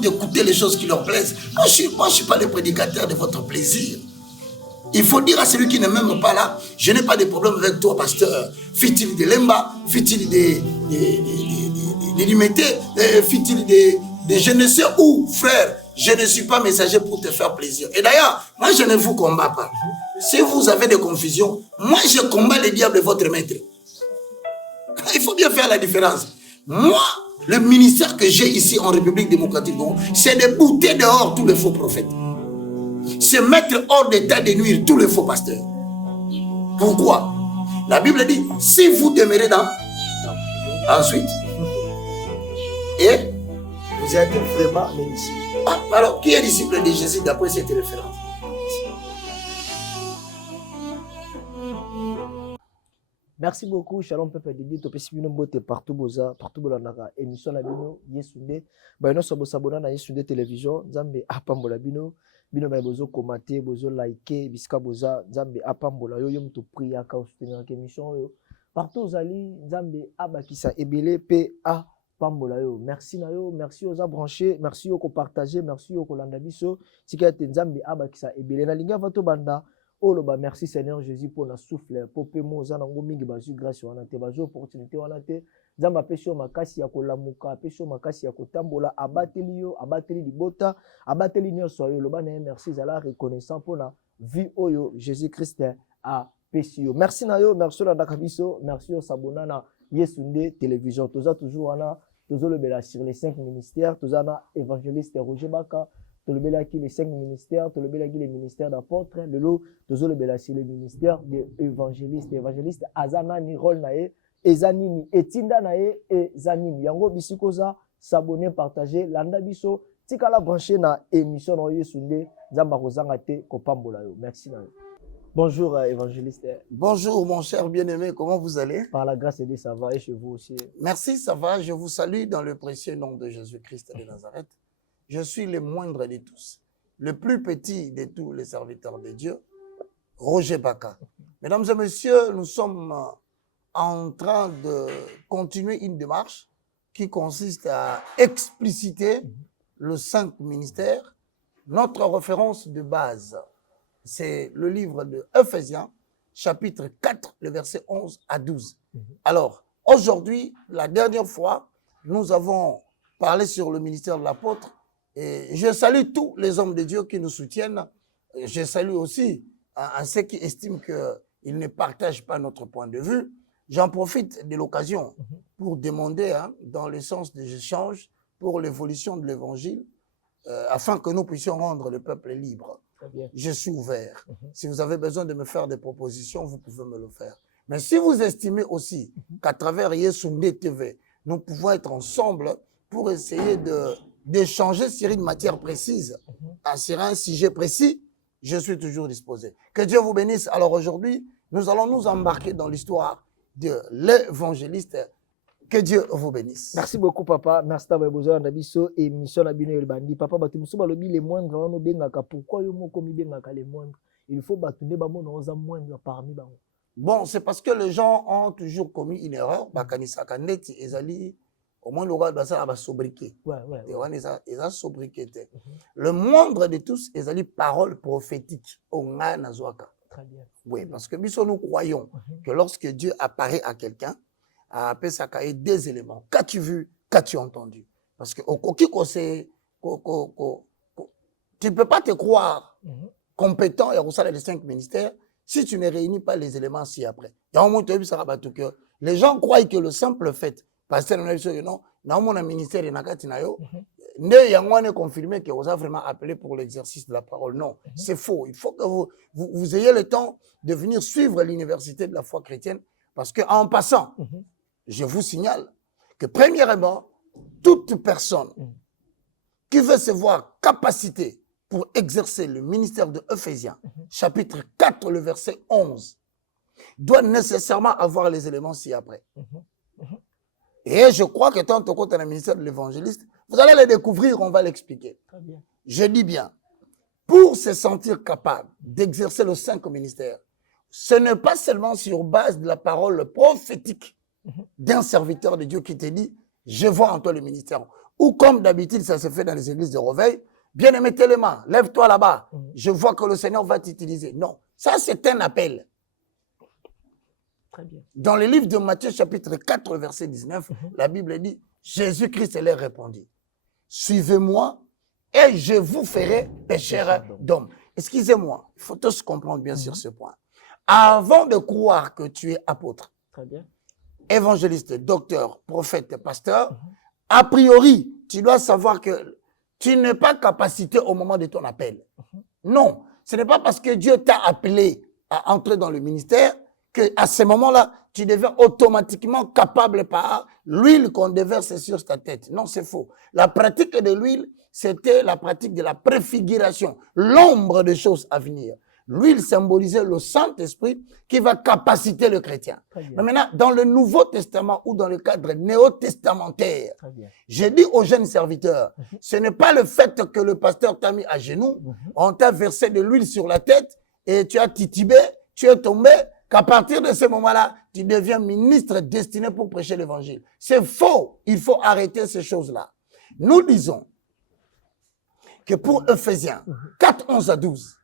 D'écouter les choses qui leur plaisent. Moi, je suis pas le prédicateur de votre plaisir. Il faut dire à celui qui ne m'aime pas là, je n'ai pas de problème avec toi, pasteur. Fit-il de Lemba, fit-il de Limité, fit-il de je ne sais où, frère. Je ne suis pas messager pour te faire plaisir. Et d'ailleurs, moi, je ne vous combats pas. Si vous avez des confusions, moi, je combats le diable de votre maître. Il faut bien faire la différence. Moi, le ministère que j'ai ici en République démocratique, c'est de bouter dehors tous les faux prophètes. C'est mettre hors d'état de nuire tous les faux pasteurs. Pourquoi? La Bible dit, si vous demeurez dans... Ensuite. Et vous êtes vraiment mes disciples. Ah, alors, qui est disciple de Jésus d'après cette référence? Merci beaucoup, Shalom Peuple de Dieu. Topesi bino mbote partout boza, partout bolanaka. Émission la bino Yesunde. Ba no sobo sabona na Yesunde télévision. Nzambe apambola bino. Bino ba bozo commenter, bozo liker, biska boza. Nzambe apambola yo muto priya ka soutenir émission yo. Partout ozali, Nzambe abakisa ebele pe a pambola yo. Merci na yo, merci aux branchés, merci yo ko partager, merci yo ko landa biso. Tika te Nzambe abakisa ebele na linga vato banda. Oh loba merci Seigneur Jésus pour la souffle pour pemo zana ngomingi bazu grâce wana te bazu opportunité wana te nzamba pesho makasi ya kolamuka pesho makasi ya kotambola abateli yo abateli libota abateli nyonso yo loba na merci zala reconnaissant pour la vie oyo Jésus Christ a pesio merci na yo merci na dakabiso merci yo sabona na Yesunde télévision toza toujours wana tozo lebela sur les 5 ministères toza na évangéliste Roger Baka Tolobelaki les 5 ministères, Tolobelaki les ministères d'apôtres, le lot, Tolobelaki le ministère d'évangéliste. Évangéliste, Azana ni rôle nae, Ezanini, Etinda nae, Ezanini. Yango bisikoza, s'abonner, partager, landa biso, tikala branché na émission na Yesunde, Zamba Rozangate, Kopambola yo. Merci nae. Bonjour évangéliste. Bonjour mon cher bien-aimé, comment vous allez? Par la grâce de Dieu, ça va et chez vous aussi. Merci, ça va. Je vous salue dans le précieux nom de Jésus-Christ de Nazareth. Je suis le moindre de tous, le plus petit de tous les serviteurs de Dieu, Roger Baka. Mesdames et messieurs, nous sommes en train de continuer une démarche qui consiste à expliciter le 5 ministères. Notre référence de base, c'est le livre de Ephésiens, chapitre 4, le verset 11 à 12. Alors, aujourd'hui, la dernière fois, nous avons parlé sur le ministère de l'apôtre. Et je salue tous les hommes de Dieu qui nous soutiennent. Je salue aussi à ceux qui estiment qu'ils ne partagent pas notre point de vue. J'en profite de l'occasion pour demander, dans le sens des échanges, pour l'évolution de l'évangile, afin que nous puissions rendre le peuple libre. Je suis ouvert. Si vous avez besoin de me faire des propositions, vous pouvez me le faire. Mais si vous estimez aussi qu'à travers Yesunde TV, nous pouvons être ensemble pour essayer d'échanger sur une matière précise, sur un sujet précis, je suis toujours disposé. Que Dieu vous bénisse. Alors aujourd'hui, nous allons nous embarquer dans l'histoire de l'évangéliste. Que Dieu vous bénisse. Merci beaucoup, papa. Merci d'avoir besoin d'abisso et mission la bino el bandi. Papa, batimusu balobi les moindres, on bengaka. Pourquoi yo moko mi bengaka les moindres? Il faut batunde ba mona oza moindre parmi bango. Bon, c'est parce que les gens ont toujours commis une erreur. Bakanisa kaneti ezali. Au moins, le roi doit avoir sobriquet. Ils ont sobriquet. Le moindre de tous, ils ont dit parole prophétique. Très bien. Oui, parce que nous croyons que lorsque Dieu apparaît à quelqu'un, après ça a des éléments. Qu'as-tu vu? Qu'as-tu entendu? Parce que tu ne peux pas te croire compétent et ressortir les 5 ministères si tu ne réunis pas les éléments ci-après. Les gens croient que le simple fait pasteur non mon ministère de nakati na yo ne yangwane confirmé que vous avez vraiment appelé pour l'exercice de la parole. Non, c'est faux. Il faut que vous ayez le temps de venir suivre l'université de la foi chrétienne parce que en passant, je vous signale que premièrement, toute personne qui veut se voir capacité pour exercer le ministère de Ephésiens, chapitre 4, le verset 11, doit nécessairement avoir les éléments ci-après. Et je crois que tant que tu es le ministère de l'évangéliste, vous allez les découvrir, on va l'expliquer. Je dis bien, pour se sentir capable d'exercer le 5 ministère, ce n'est pas seulement sur base de la parole prophétique d'un serviteur de Dieu qui te dit, je vois en toi le ministère. Ou comme d'habitude, ça se fait dans les églises de réveil, bien aimé, tes les mains, lève-toi là-bas, je vois que le Seigneur va t'utiliser. Non, ça c'est un appel. Très bien. Dans le livre de Matthieu chapitre 4, verset 19, la Bible dit, Jésus-Christ leur répondit, suivez-moi et je vous ferai pécheurs d'hommes. Excusez-moi, il faut tous comprendre bien sur ce point. Avant de croire que tu es apôtre, Très bien. évangéliste, docteur, prophète, pasteur, a priori, tu dois savoir que tu n'es pas capacité au moment de ton appel. Non, ce n'est pas parce que Dieu t'a appelé à entrer dans le ministère qu'à ce moment-là, tu deviens automatiquement capable par l'huile qu'on déverse sur ta tête. Non, c'est faux. La pratique de l'huile, c'était la pratique de la préfiguration, l'ombre des choses à venir. L'huile symbolisait le Saint-Esprit qui va capaciter le chrétien. Mais maintenant, dans le Nouveau Testament ou dans le cadre néo-testamentaire, j'ai dit aux jeunes serviteurs, ce n'est pas le fait que le pasteur t'a mis à genoux, on t'a versé de l'huile sur la tête et tu as titubé, tu es tombé, qu'à partir de ce moment-là, tu deviens ministre destiné pour prêcher l'évangile. C'est faux. Il faut arrêter ces choses-là. Nous disons que pour Ephésiens 4, 11 à 12,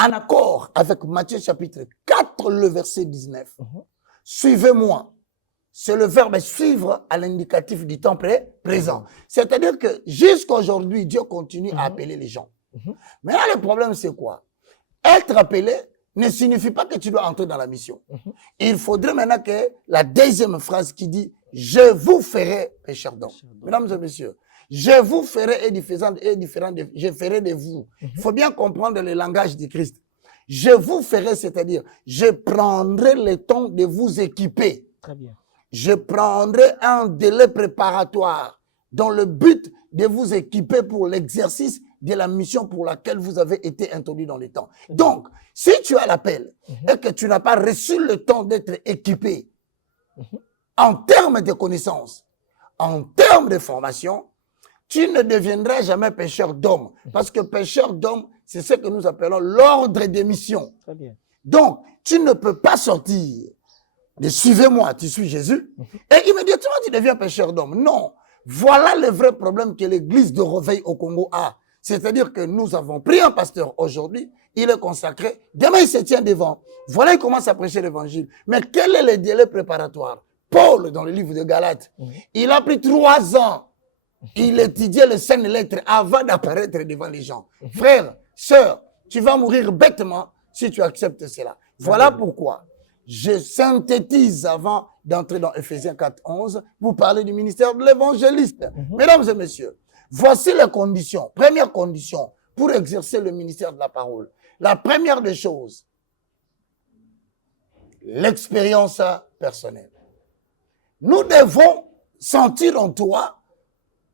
en accord avec Matthieu chapitre 4, le verset 19, suivez-moi. C'est le verbe suivre à l'indicatif du temps présent. C'est-à-dire que jusqu'à aujourd'hui, Dieu continue à appeler les gens. Maintenant, le problème, c'est quoi? Être appelé ne signifie pas que tu dois entrer dans la mission. Il faudrait maintenant que la deuxième phrase qui dit « Je vous ferai pécheurs d'hommes ». Mesdames et messieurs, je vous ferai édifiant je ferai de vous. Il faut bien comprendre le langage du Christ. Je vous ferai, c'est-à-dire, je prendrai le temps de vous équiper. Très bien. Je prendrai un délai préparatoire dans le but de vous équiper pour l'exercice de la mission pour laquelle vous avez été introduit dans le temps. Donc, si tu as l'appel et que tu n'as pas reçu le temps d'être équipé en termes de connaissances, en termes de formation, tu ne deviendras jamais pécheur d'hommes. Parce que pécheur d'hommes, c'est ce que nous appelons l'ordre des missions. Très bien. Donc, tu ne peux pas sortir de suivez-moi, tu suis Jésus, et immédiatement tu deviens pécheur d'hommes. Non. Voilà le vrai problème que l'église de réveil au Congo a. C'est-à-dire que nous avons pris un pasteur aujourd'hui, il est consacré, demain il se tient devant. Voilà, il commence à prêcher l'évangile. Mais quel est le délai préparatoire? Paul, dans le livre de Galates, il a pris 3 ans. Il étudiait les saintes lettres avant d'apparaître devant les gens. Frère, sœur, tu vas mourir bêtement si tu acceptes cela. Voilà pourquoi je synthétise avant d'entrer dans Ephésiens 4, 11 pour parler du ministère de l'évangéliste. Mesdames et messieurs, voici les conditions. Première condition pour exercer le ministère de la parole. La première des choses, l'expérience personnelle. Nous devons sentir en toi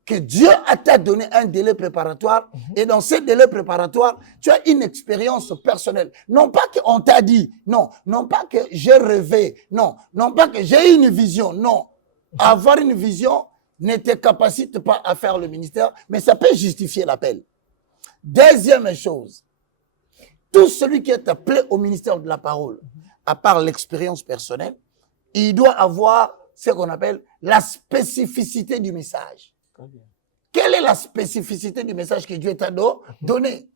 que Dieu t'a donné un délai préparatoire et dans ce délai préparatoire, tu as une expérience personnelle. Non pas qu'on t'a dit, non pas que j'ai rêvé, non pas que j'ai une vision, non. Avoir une vision ne te capacite pas à faire le ministère, mais ça peut justifier l'appel. Deuxième chose, tout celui qui est appelé au ministère de la parole, à part l'expérience personnelle, il doit avoir ce qu'on appelle la spécificité du message. Quelle est la spécificité du message que Dieu t'a donné?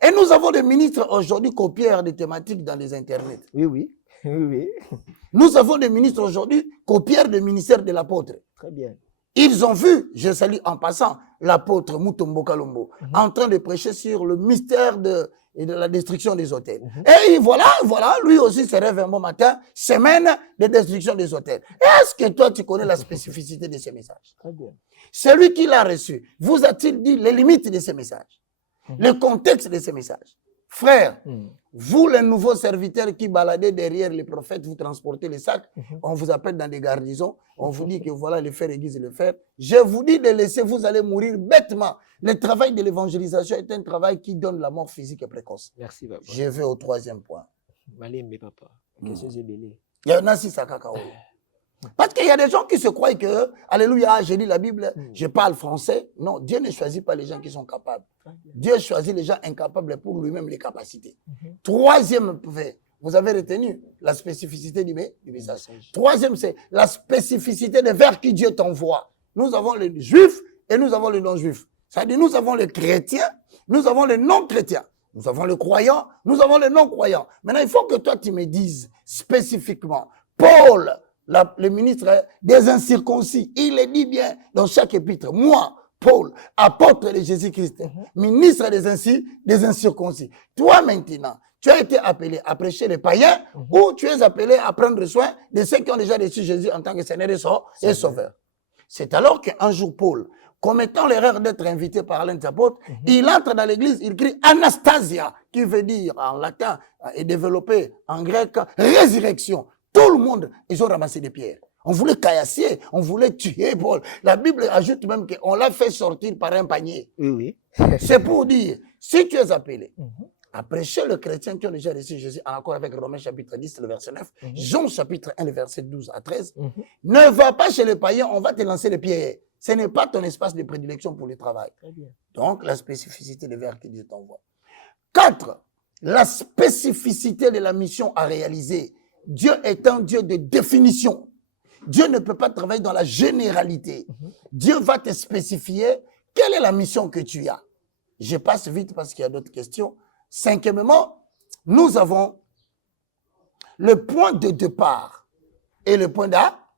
Et nous avons des ministres aujourd'hui copieurs des thématiques dans les internets. Oui. Nous avons des ministres aujourd'hui copieurs du ministère de l'apôtre. Très bien. Ils ont vu, je salue en passant, l'apôtre Mutombo Kalombo en train de prêcher sur le mystère de la destruction des hôtels. Et voilà, lui aussi se rêve un bon matin, semaine de destruction des hôtels. Est-ce que toi, tu connais la spécificité de ces messages? Très bien. Celui qui l'a reçu, vous a-t-il dit les limites de ces messages? Le contexte de ces messages? Frère, vous les nouveaux serviteurs qui baladez derrière les prophètes, vous transportez les sacs, on vous appelle dans des garnisons, on vous dit que voilà le fer aiguise le fer. Je vous dis de laisser, vous allez mourir bêtement. Le travail de l'évangélisation est un travail qui donne la mort physique et précoce. Merci, papa. Je vais au troisième point. Malembe, papa. Question Zébélé. Il y en a 6 à cacao. Parce qu'il y a des gens qui se croient que, alléluia, j'ai lu la Bible, je parle français. Non, Dieu ne choisit pas les gens qui sont capables. Dieu choisit les gens incapables pour lui-même les capacités. Troisième fait, Vous avez retenu la spécificité du message. Troisième, c'est la spécificité des vers que Dieu t'envoie. Nous avons les juifs et nous avons les non-juifs. C'est-à-dire, nous avons les chrétiens, nous avons les non-chrétiens. Nous avons les croyants, nous avons les non-croyants. Maintenant, il faut que toi, tu me dises spécifiquement, Paul, le ministre des incirconcis, il le dit bien dans chaque épître. Moi, Paul, apôtre de Jésus-Christ, ministre des incirconcis. Toi, maintenant, tu as été appelé à prêcher les païens ou tu es appelé à prendre soin de ceux qui ont déjà reçu Jésus en tant que Seigneur et Sauveur. C'est alors qu'un jour, Paul, commettant l'erreur d'être invité par l'un des apôtres, il entre dans l'église, il crie Anastasia, qui veut dire en latin et développé en grec résurrection. Tout le monde, ils ont ramassé des pierres. On voulait caillasser, on voulait tuer Paul. La Bible ajoute même qu'on l'a fait sortir par un panier. Oui. C'est pour dire, si tu es appelé à prêcher le chrétien qui ont déjà reçu Jésus en accord avec Romains chapitre 10, le verset 9, Jean chapitre 1, le verset 12 à 13, ne va pas chez les païens, on va te lancer les pierres. Ce n'est pas ton espace de prédilection pour le travail. Donc, la spécificité des vers que Dieu t'envoie. 4. La spécificité de la mission à réaliser. Dieu est un Dieu de définition. Dieu ne peut pas travailler dans la généralité. Dieu va te spécifier quelle est la mission que tu as. Je passe vite parce qu'il y a d'autres questions. Cinquièmement, nous avons le point de départ et le point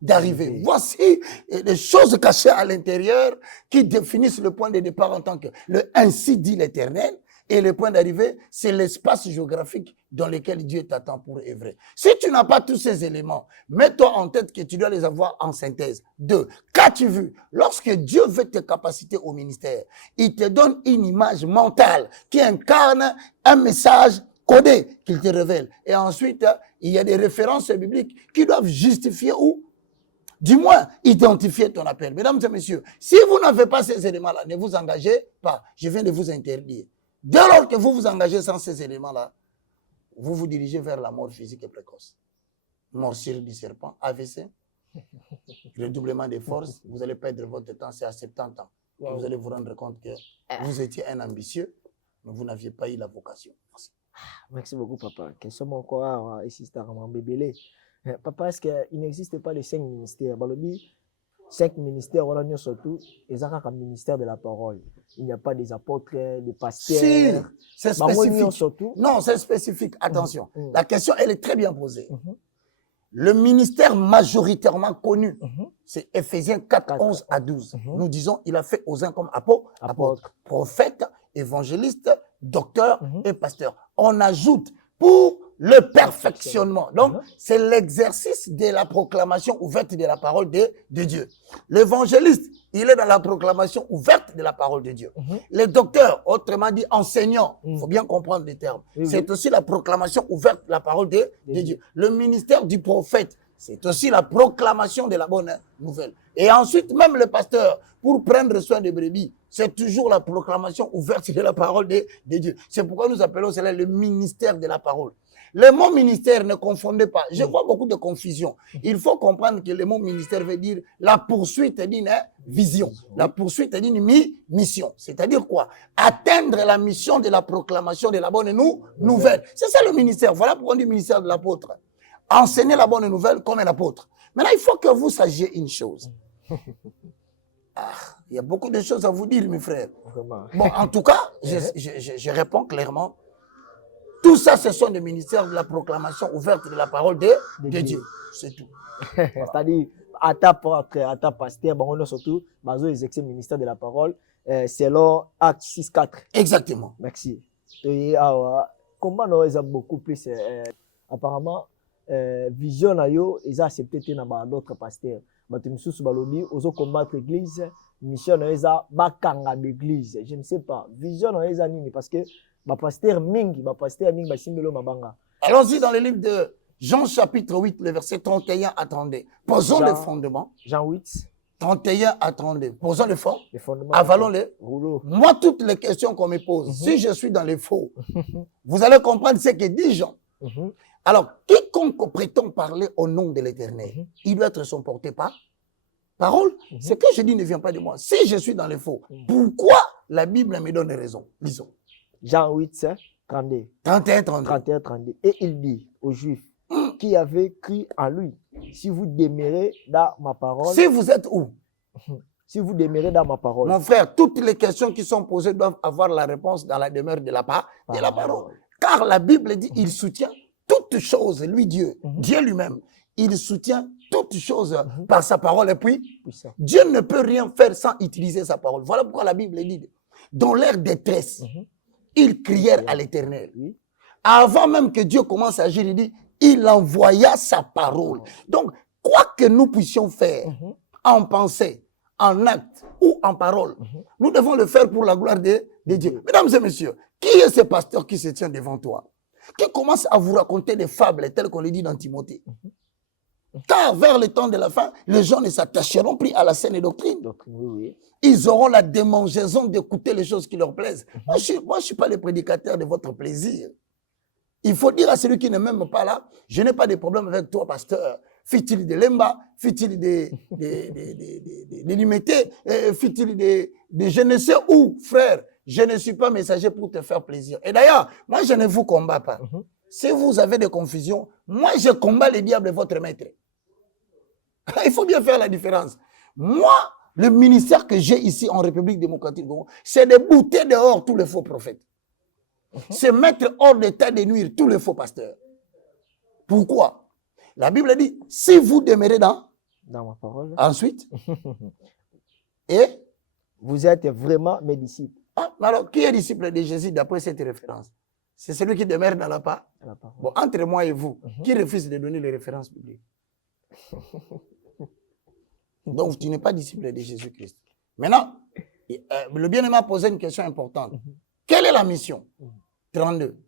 d'arrivée. Voici les choses cachées à l'intérieur qui définissent le point de départ en tant que le ainsi dit l'Éternel. Et le point d'arrivée, c'est l'espace géographique dans lequel Dieu t'attend pour œuvrer. Si tu n'as pas tous ces éléments, mets-toi en tête que tu dois les avoir en synthèse. 2. Qu'as-tu vu? Lorsque Dieu veut te capaciter au ministère, il te donne une image mentale qui incarne un message codé qu'il te révèle. Et ensuite, il y a des références bibliques qui doivent justifier ou du moins, identifier ton appel. Mesdames et messieurs, si vous n'avez pas ces éléments-là, ne vous engagez pas. Je viens de vous interdire. Dès lors que vous vous engagez sans ces éléments-là, vous vous dirigez vers la mort physique et précoce. Morsure du serpent, AVC, redoublement des forces, vous allez perdre votre temps, c'est à 70 ans. Wow. Vous allez vous rendre compte que vous étiez un ambitieux, mais vous n'aviez pas eu la vocation. Merci beaucoup, papa. Question encore ici, c'est un bébé. Papa, est-ce qu'il n'existe pas les 5 ministères? Balobi, 5 ministères, on a surtout, ils ont un ministère de la parole. Il n'y a pas des apôtres, des pasteurs. Si, c'est spécifique. Non, c'est spécifique. Attention, la question, elle est très bien posée. Le ministère majoritairement connu, c'est Ephésiens 4, 11 à 12. Nous disons, il a fait aux uns comme apôtres, prophètes, évangélistes, docteurs et pasteurs. On ajoute pour le perfectionnement. Donc, c'est l'exercice de la proclamation ouverte de la parole de Dieu. L'évangéliste, il est dans la proclamation ouverte de la parole de Dieu. Le docteur, autrement dit enseignant, il faut bien comprendre les termes. C'est aussi la proclamation ouverte de la parole de Dieu. Le ministère du prophète, c'est aussi la proclamation de la bonne nouvelle. Et ensuite, même le pasteur, pour prendre soin des brebis, c'est toujours la proclamation ouverte de la parole de Dieu. C'est pourquoi nous appelons cela le ministère de la parole. Le mot ministère, ne confondez pas. Je vois beaucoup de confusion. Il faut comprendre que le mot ministère veut dire la poursuite d'une vision, la poursuite d'une mission. C'est-à-dire quoi? Atteindre la mission de la proclamation de la bonne nouvelle. C'est ça le ministère. Voilà pourquoi on dit ministère de l'apôtre. Enseigner la bonne nouvelle comme un apôtre. Maintenant, il faut que vous sachiez une chose. Il y a beaucoup de choses à vous dire, mes frères. Bon, en tout cas, je réponds clairement. Tout ça, ce sont des ministères de la proclamation ouverte de la parole de Dieu. C'est tout. Voilà. C'est-à-dire, à ta pasteur, on a surtout le ministère de la parole, selon Acte 6, 4. Exactement. Merci. Et, comment nous avons beaucoup plus, apparemment, vision, ils ont accepté dans d'autres pasteurs. Mais nous avons combattre l'église, mission, ils ont bakanga l'église. Je ne sais pas. Vision, ils ont parce que allons-y dans le livre de Jean chapitre 8, le verset 31 à 32. Posons les fondements. Jean 8. 31 à 32. Posons les fondements. Avalons les rouleaux. Moi, toutes les questions qu'on me pose, si je suis dans les faux, vous allez comprendre ce que dit Jean. Alors, quiconque prétend parler au nom de l'Éternel, il doit être son porté par parole. Ce que je dis ne vient pas de moi. Si je suis dans les faux, pourquoi la Bible me donne raison? Lisons. Jean 8, 32. 31, 32. 31, 32. Et il dit aux Juifs qui avaient cru en lui, si vous demeurez dans ma parole. Si vous êtes où? Si vous demeurez dans ma parole. Mon frère, toutes les questions qui sont posées doivent avoir la réponse dans la demeure de la parole. Car la Bible dit, il soutient toutes choses, lui Dieu, Dieu lui-même. Il soutient toutes choses par sa parole. Et puis, Dieu ne peut rien faire sans utiliser sa parole. Voilà pourquoi la Bible dit, dans leur détresse, ils crièrent à l'Éternel. Avant même que Dieu commence à agir, il dit, il envoya sa parole. Donc, quoi que nous puissions faire, en pensée, en acte ou en parole, nous devons le faire pour la gloire de Dieu. Mesdames et messieurs, qui est ce pasteur qui se tient devant toi, qui commence à vous raconter des fables telles qu'on les dit dans Timothée? Car vers le temps de la fin, les gens ne s'attacheront plus à la saine doctrine. Ils auront la démangeaison d'écouter les choses qui leur plaisent. Moi, je ne suis pas le prédicateur de votre plaisir. Il faut dire à celui qui ne m'aime pas là, je n'ai pas de problème avec toi, pasteur. Fit-il de Lemba, fit-il de Limité, fit-il de je ne sais où, frère. Je ne suis pas messager pour te faire plaisir. Et d'ailleurs, moi, je ne vous combats pas. Si vous avez des confusions, moi, je combats les diables de votre maître. Il faut bien faire la différence. Moi, le ministère que j'ai ici en République démocratique du Congo, c'est de bouter dehors tous les faux prophètes. C'est mettre hors d'état de nuire tous les faux pasteurs. Pourquoi? La Bible dit, si vous demeurez dans ma parole. Ensuite, et vous êtes vraiment mes disciples. Ah, alors, qui est disciple de Jésus d'après cette référence? C'est celui qui demeure dans la parole. Bon, entre moi et vous, qui refuse de donner les références bibliques? Donc, tu n'es pas disciple de Jésus-Christ. Maintenant, le bien-aimé a posé une question importante. Quelle est la mission? 32.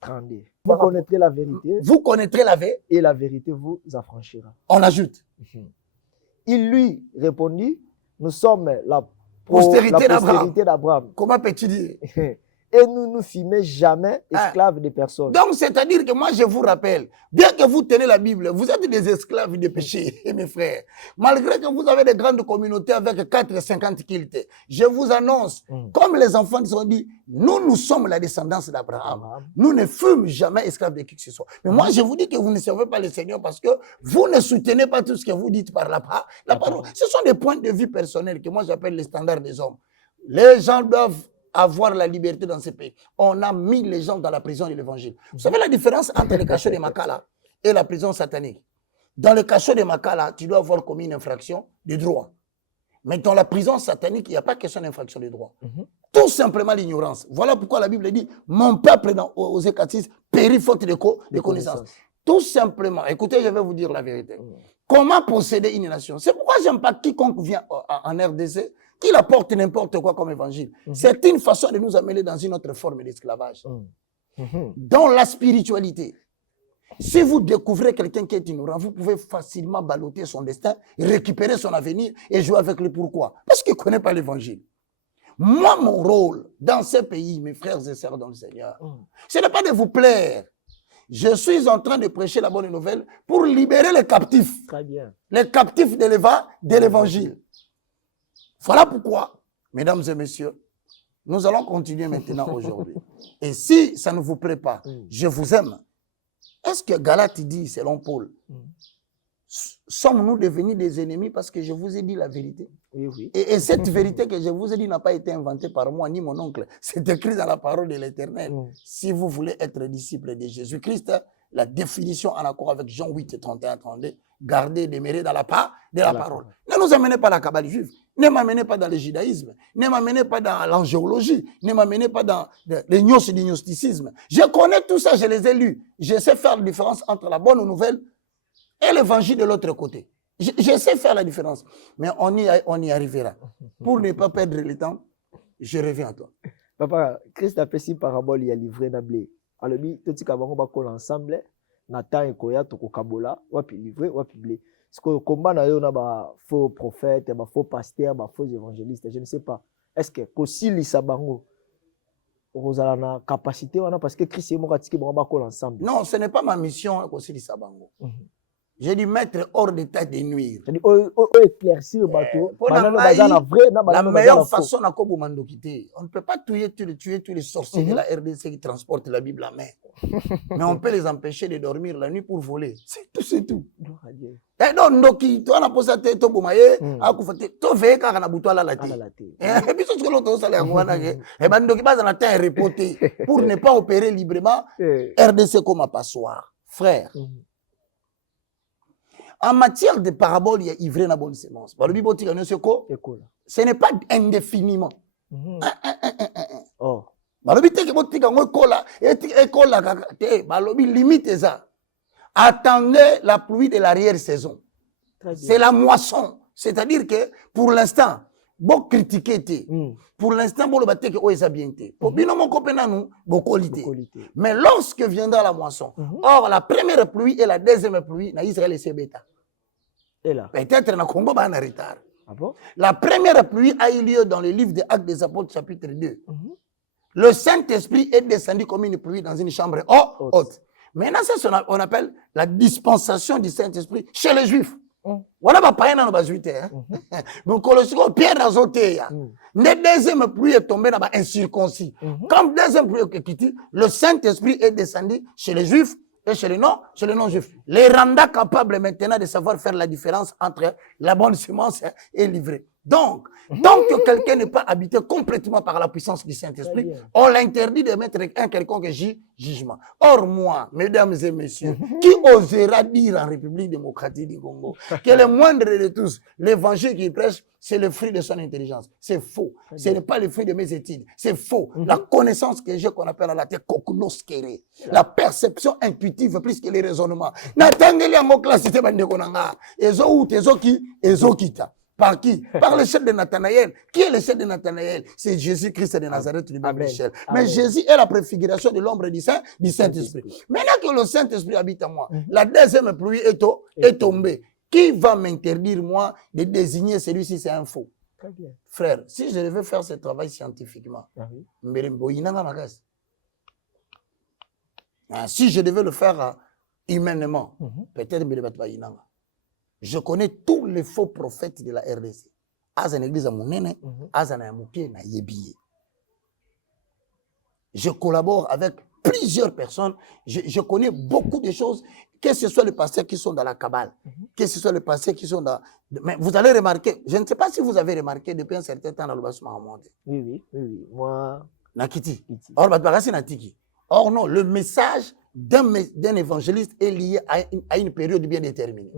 32. Vous connaîtrez la vérité. Vous connaîtrez la vérité. Et la vérité vous affranchira. On ajoute. Il lui répondit, nous sommes la postérité d'Abraham. Comment peux-tu dire? Et nous ne fûmes jamais esclaves de personne. Donc, c'est-à-dire que moi, je vous rappelle, bien que vous tenez la Bible, vous êtes des esclaves de péché, mes frères. Malgré que vous avez des grandes communautés avec 450 kiltés, je vous annonce, comme les enfants ont dit, nous sommes la descendance d'Abraham. Nous ne fûmes jamais esclaves de qui que ce soit. Mais moi, je vous dis que vous ne servez pas le Seigneur parce que vous ne soutenez pas tout ce que vous dites par la parole. Ce sont des points de vue personnels que moi, j'appelle les standards des hommes. Les gens doivent avoir la liberté dans ce pays. On a mis les gens dans la prison de l'évangile. Vous savez la différence entre le cachot de Makala et la prison satanique? Dans le cachot de Makala, tu dois avoir commis une infraction de droit. Mais dans la prison satanique, il n'y a pas question d'infraction de droit. Tout simplement l'ignorance. Voilà pourquoi la Bible dit, mon peuple aux Écatis périt faute de connaissances. Tout simplement, écoutez, je vais vous dire la vérité. Comment posséder une nation? C'est pourquoi j'aime pas quiconque vient en RDC, qu'il apporte n'importe quoi comme évangile. C'est une façon de nous amener dans une autre forme d'esclavage. Dans la spiritualité, si vous découvrez quelqu'un qui est ignorant, vous pouvez facilement balloter son destin, récupérer son avenir et jouer avec lui. Pourquoi? Parce qu'il ne connaît pas l'évangile. Moi, mon rôle dans ce pays, mes frères et sœurs dans le Seigneur, ce n'est pas de vous plaire. Je suis en train de prêcher la bonne nouvelle pour libérer les captifs. Très bien. Les captifs de l'évangile. Voilà pourquoi, mesdames et messieurs, nous allons continuer maintenant aujourd'hui. Et si ça ne vous plaît pas, je vous aime. Est-ce que Galate dit, selon Paul, sommes-nous devenus des ennemis parce que je vous ai dit la vérité? Oui. Et cette vérité que je vous ai dit n'a pas été inventée par moi ni mon oncle. C'est écrit dans la parole de l'Éternel. Si vous voulez être disciple de Jésus-Christ, la définition en accord avec Jean 8, 31, 32, gardez, demeurer dans la parole. Ne nous amenez pas à la cabale juive. Ne m'amenez pas dans le judaïsme. Ne m'amenez pas dans l'angéologie. Ne m'amenez pas dans le gnosticisme. Je connais tout ça, je les ai lus. Je sais faire la différence entre la bonne nouvelle et l'évangile de l'autre côté. Je sais faire la différence. Mais on y arrivera. Pour ne pas perdre le temps, je reviens à toi. Papa, Christ a fait si parabole, il a livré na blé. Alors, tout ce qu'on va ensemble, Nathan et Koya, Toko Kabola, wapi livré, wapi blé. Parce que combat na yo na ba faux prophètes, ba faux pasteurs, ba faux évangélistes, je ne sais pas. Est-ce que Kosili Sabango, Rosala na capacité wana parce que Christ est mort à tiki bon ba ensemble. Non, ce n'est pas ma mission Kosili Sabango. J'ai dû mettre hors d'état de nuire. C'est-à-dire, éclaircir le bateau. La meilleure façon de quitter. On ne peut pas tuer tous les sorciers de la RDC qui transportent la Bible à main. Mais on peut les empêcher de dormir la nuit pour voler. C'est tout, c'est tout. Et donc, toi, on a posé tête au boumaye, à Koufate, tu fais quand on a boutoir la tête. Et puis, ce que l'on a salé à moi, et ben, donc, il va dans la terre repoter pour ne pas opérer librement RDC comme un passoire. Frère. En matière de parabole, il y a ivré na bonne sémence. Ce n'est pas indéfiniment. Oh. Limite ça. Attendez la pluie de l'arrière-saison. C'est la moisson. C'est-à-dire que pour l'instant, bon critiquer. Pour l'instant, bon le bâté que est bien. Mais lorsque viendra la moisson, or la première pluie et la deuxième pluie, na Israël et Sébéta. Peut-être na Congo va en retard. Ah bon? La première pluie a eu lieu dans le livre des Actes des Apôtres, chapitre 2. Le Saint-Esprit est descendu comme une pluie dans une chambre haute. Maintenant, c'est ce qu'on appelle la dispensation du Saint-Esprit chez les Juifs. Voilà, pas dans le 18. Donc, Pierre dans la deuxième pluie est tombée dans un incirconcis. Comme deuxième pluie est quittée, le Saint-Esprit est descendu chez les Juifs et chez les non-juifs. Les renda capables maintenant de savoir faire la différence entre la bonne semence et l'ivrée. Donc, tant que quelqu'un n'est pas habité complètement par la puissance du Saint-Esprit, on l'interdit de mettre un quelconque jugement. Or, moi, mesdames et messieurs, qui osera dire en République démocratique du Congo que le moindre de tous, l'évangile qu'il prêche, c'est le fruit de son intelligence? C'est faux. Ce n'est pas le fruit de mes études. C'est faux. La connaissance que j'ai, qu'on appelle à la tête kokunoskere. La perception intuitive plus que les raisonnements. Natangeli en classe, c'était bandekonanga. Ezo ou tezo qui, ezo kita. Par qui? Par le chef de Nathanaël. Qui est le chef de Nathanaël? C'est Jésus-Christ de Nazareth, du Père Michel. Mais Jésus est la préfiguration de l'ombre du Saint-Esprit. Maintenant que le Saint-Esprit habite en moi, la deuxième pluie est tombée. Qui va m'interdire, moi, de désigner celui-ci? C'est un faux. Très bien. Frère, si je devais faire ce travail scientifiquement, si je devais le faire humainement, peut-être je connais tous les faux prophètes de la RDC. Azan église à mon nene, Azan à mon pied, na yebiye. Je collabore avec plusieurs personnes. Je connais beaucoup de choses, que ce soit les pasteurs qui sont dans la Kabbale, que ce soit les pasteurs qui sont dans... Mais vous allez remarquer, je ne sais pas si vous avez remarqué depuis un certain temps dans le basement monté. Oui. Moi... Nakiti. Or non, le message d'un évangéliste est lié à une période bien déterminée.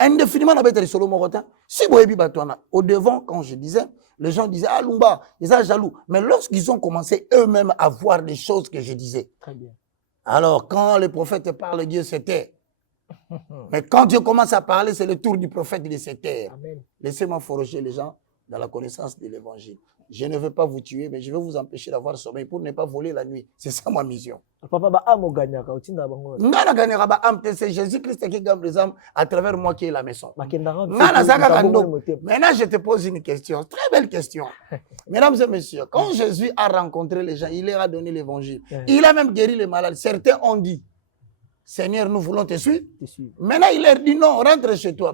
Indéfiniment, on a été solo morotin. Si vous avez au devant, quand je disais, les gens disaient, ah, Lumba, ils sont jaloux. Mais lorsqu'ils ont commencé eux-mêmes à voir les choses que je disais. Très bien. Alors, quand le prophète parle, Dieu se tait. Mais quand Dieu commence à parler, c'est le tour du prophète de se taire. Laissez-moi forger les gens dans la connaissance de l'évangile. Je ne veux pas vous tuer, mais je vais vous empêcher d'avoir sommeil pour ne pas voler la nuit. C'est ça ma mission. C'est Jésus-Christ qui gagne les âmes à travers moi qui est la maison. Maintenant, je te pose une question, très belle question. Mesdames et messieurs, quand Jésus a rencontré les gens, il leur a donné l'évangile. Il a même guéri les malades. Certains ont dit, Seigneur, nous voulons te suivre. Maintenant, il leur dit non, rentre chez toi.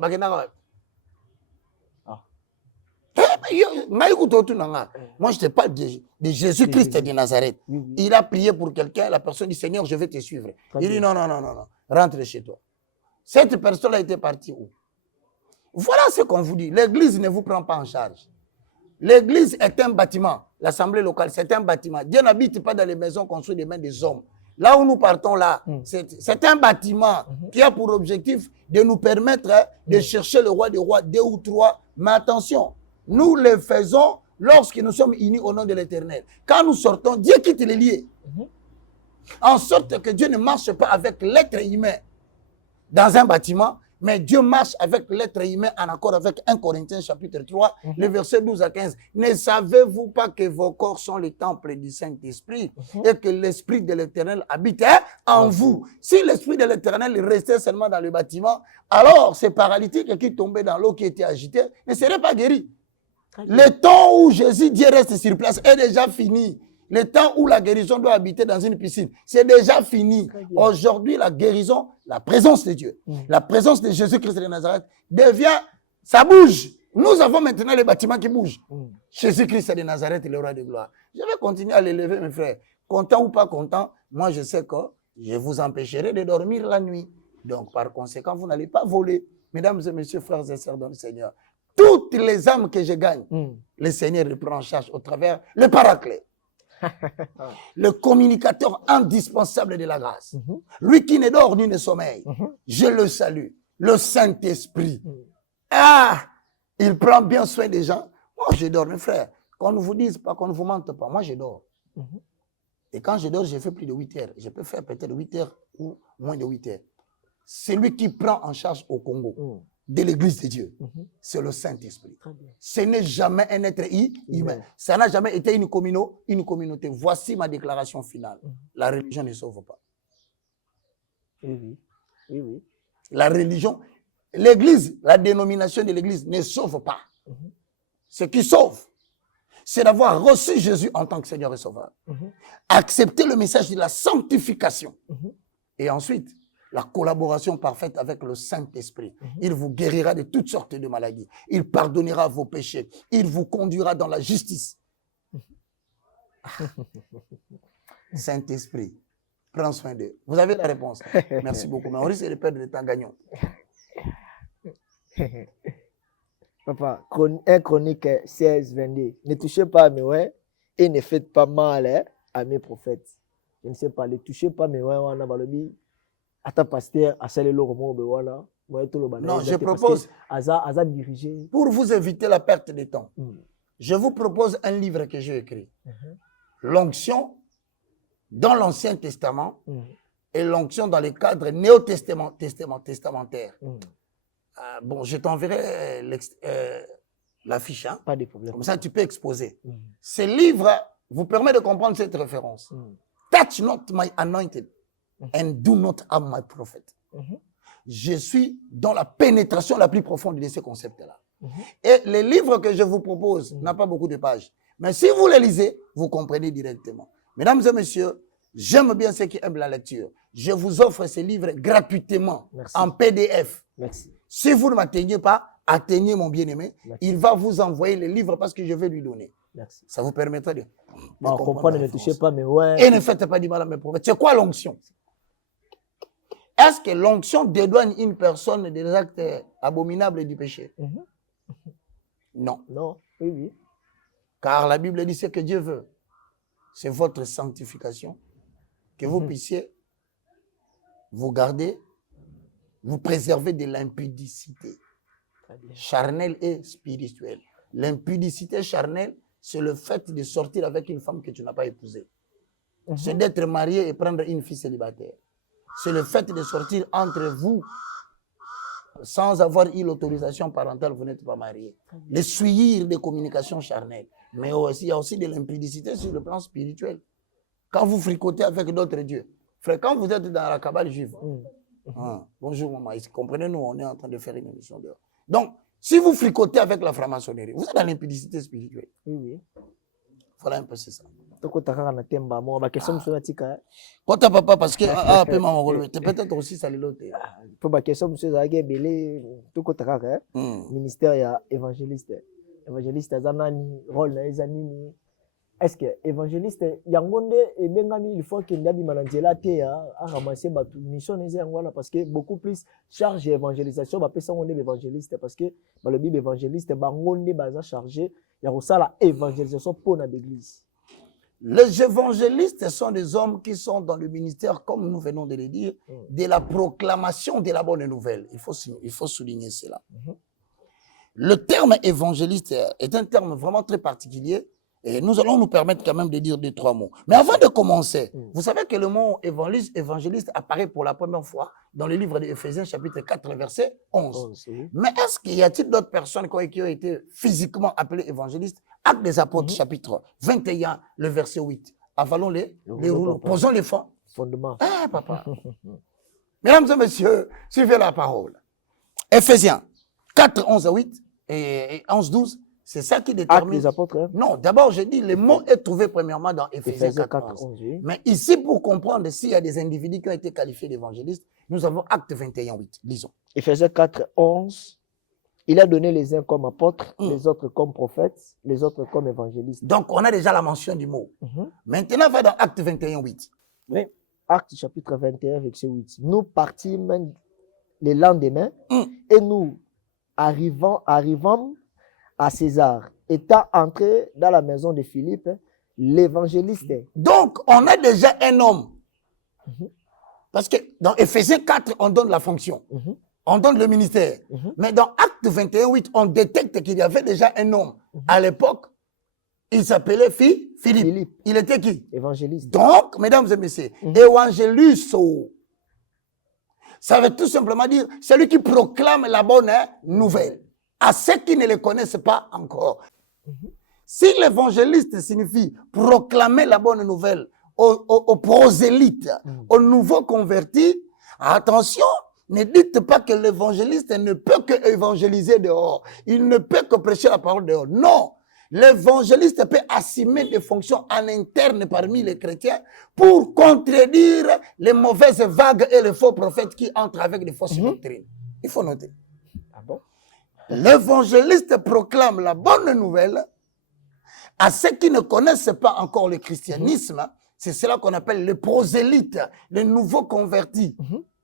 Moi, je te parle de Jésus-Christ de Nazareth. Il a prié pour quelqu'un, la personne dit, Seigneur, je vais te suivre. Il dit, non, rentre chez toi. Cette personne a été partie où? Voilà ce qu'on vous dit. L'église ne vous prend pas en charge. L'église est un bâtiment. L'assemblée locale, c'est un bâtiment. Dieu n'habite pas dans les maisons construites des mains des hommes. Là où nous partons là, c'est un bâtiment qui a pour objectif de nous permettre de chercher le roi des rois, 2 ou 3. Mais attention, nous le faisons lorsque nous sommes unis au nom de l'Éternel. Quand nous sortons, Dieu quitte les liés. En sorte que Dieu ne marche pas avec l'être humain dans un bâtiment, mais Dieu marche avec l'être humain en accord avec 1 Corinthiens chapitre 3, le verset 12 à 15. Ne savez-vous pas que vos corps sont le temple du Saint-Esprit et que l'Esprit de l'Éternel habite en vous? Si l'Esprit de l'Éternel restait seulement dans le bâtiment, alors ces paralytiques qui tombaient dans l'eau, qui étaient agités, ne seraient pas guéris. Le temps où Jésus, Dieu reste sur place est déjà fini. Le temps où la guérison doit habiter dans une piscine, c'est déjà fini. Aujourd'hui, la guérison, la présence de Dieu, la présence de Jésus-Christ de Nazareth devient, ça bouge. Nous avons maintenant les bâtiments qui bougent. Jésus-Christ de Nazareth, le roi de gloire. Je vais continuer à l'élever, mes frères. Content ou pas content, moi je sais que je vous empêcherai de dormir la nuit. Donc, par conséquent, vous n'allez pas voler. Mesdames et messieurs, frères et sœurs dans le Seigneur, toutes les âmes que je gagne, le Seigneur les prend en charge au travers le paraclet. Le communicateur indispensable de la grâce. Lui qui ne dort ni ne sommeille. Je le salue. Le Saint-Esprit. Ah, il prend bien soin des gens. Moi, je dors, mes frères. Qu'on ne vous dise pas, qu'on ne vous mente pas. Moi, je dors. Et quand je dors, je fais plus de 8 heures. Je peux faire peut-être 8 heures ou moins de 8 heures. C'est lui qui prend en charge au Congo de l'Église de Dieu. C'est le Saint-Esprit. Ce n'est jamais un être humain. Ça n'a jamais été une communauté. Voici ma déclaration finale. La religion ne sauve pas. Oui, oui. Oui. La religion, l'Église, la dénomination de l'Église ne sauve pas. Ce qui sauve, c'est d'avoir reçu Jésus en tant que Seigneur et Sauveur. Accepter le message de la sanctification. Et ensuite, la collaboration parfaite avec le Saint-Esprit. Il vous guérira de toutes sortes de maladies. Il pardonnera vos péchés. Il vous conduira dans la justice. Saint-Esprit, prends soin d'eux. Vous avez la réponse. Merci beaucoup. Mais on risque de perdre le temps gagnant. Papa, 1 Chronique 16, 22. Ne touchez pas à mes oins et ne faites pas mal à mes prophètes. Je ne sais pas, ne touchez pas à mes oins. Non, je propose, pour vous éviter la perte de temps, je vous propose un livre que j'ai écrit. L'onction dans l'Ancien Testament et l'onction dans le cadre néo-testamentaire. Bon, je t'enverrai l'affiche. Hein? Pas de problème. Comme ça, tu peux exposer. Ce livre vous permet de comprendre cette référence. Touch not my anointed. And do not harm my prophet. Je suis dans la pénétration la plus profonde de ces concepts-là. Et le livre que je vous propose n'a pas beaucoup de pages. Mais si vous les lisez, vous comprenez directement. Mesdames et messieurs, j'aime bien ceux qui aiment la lecture. Je vous offre ce livre gratuitement. Merci. En PDF. Merci. Si vous ne m'atteignez pas, atteignez mon bien-aimé. Il va vous envoyer le livre parce que je vais lui donner. Merci. Ça vous permettra de comprendre, ne touchez pas, mais ouais. Et ne faites pas du mal à mes prophètes. C'est quoi l'onction? Est-ce que l'onction dédouane une personne des actes abominables du péché? Non. Non, oui. Car la Bible dit ce que Dieu veut. C'est votre sanctification. Que vous puissiez vous garder, vous préserver de l'impudicité charnelle et spirituelle. L'impudicité charnelle, c'est le fait de sortir avec une femme que tu n'as pas épousée. C'est d'être marié et prendre une fille célibataire. C'est le fait de sortir entre vous sans avoir eu l'autorisation parentale, vous n'êtes pas marié. Le suivre des communications charnelles. Mais aussi, il y a aussi de l'impudicité sur le plan spirituel. Quand vous fricotez avec d'autres dieux. Frère, quand vous êtes dans la cabale juive, bonjour maman, comprenez-nous, on est en train de faire une émission dehors. Donc, si vous fricotez avec la franc-maçonnerie, vous êtes dans l'impudicité spirituelle. Oui. Voilà un peu c'est ça. Quand papa, parce que peut-être aussi ça l'autre. Ministère évangéliste. Évangéliste azanani rôle ezanini. Est-ce que évangéliste yangonde et bengami il faut que ndabi mananzela te a ramasser batu mission ezangwala parce que beaucoup plus charge évangélisation ba pesa ngonde évangéliste parce que dans le Bible évangéliste bangonde baza chargé ya kosala évangélisation pour na l'église. Les évangélistes sont des hommes qui sont dans le ministère, comme nous venons de le dire, de la proclamation de la bonne nouvelle. Il faut souligner cela. Le terme évangéliste est un terme vraiment très particulier et nous allons nous permettre quand même de dire 2-3 mots. Mais avant de commencer, vous savez que le mot évangéliste apparaît pour la première fois dans le livre d'Éphésiens chapitre 4 verset 11. Mais est-ce qu'il y a-t-il d'autres personnes qui ont été physiquement appelées évangélistes? Actes des apôtres chapitre 21, le verset 8. Avalons les rouleaux, posons les fondements. Ah papa. Mesdames et messieurs, suivez la parole. Éphésiens 4, 11 à 8 et 11, 12. C'est ça qui Actes détermine. des apôtres, hein? Non, d'abord, je dis, le mot est trouvé premièrement dans Éphésiens Éphésiens 4, 4, 11. 11, oui. Mais ici, pour comprendre s'il y a des individus qui ont été qualifiés d'évangélistes, nous avons Acte 21, 8. Lisons. Éphésiens 4, 11. Il a donné les uns comme apôtres, Mm. les autres comme prophètes, les autres comme évangélistes. Donc, on a déjà la mention du mot. Mhm. Maintenant, va dans Acte 21, 8. Oui. Actes chapitre 21, verset 8. Nous partîmes le lendemain Mm. et nous arrivons à César. Étant entrés dans la maison de Philippe, l'évangéliste. Donc, on a déjà un homme. Mhm. Parce que dans Éphésiens 4, on donne la fonction. Mhm. On donne le ministère. Mhm. Mais dans Acte 21, 8, on détecte qu'il y avait déjà un homme. À l'époque, il s'appelait Philippe. Philippe. Il était qui? Évangéliste. Donc, mesdames et messieurs, Mhm. évangélusso, ça veut tout simplement dire celui qui proclame la bonne nouvelle à ceux qui ne le connaissent pas encore. Si l'évangéliste signifie proclamer la bonne nouvelle aux prosélytes, aux nouveaux convertis, attention, ne dites pas que l'évangéliste ne peut que évangéliser dehors. Il ne peut que prêcher la parole dehors. Non. L'évangéliste peut assumer des fonctions en interne parmi les chrétiens pour contredire les mauvaises vagues et les faux prophètes qui entrent avec des fausses doctrines. Il faut noter. Ah bon? L'évangéliste proclame la bonne nouvelle à ceux qui ne connaissent pas encore le christianisme. C'est cela qu'on appelle les prosélytes, les nouveaux convertis.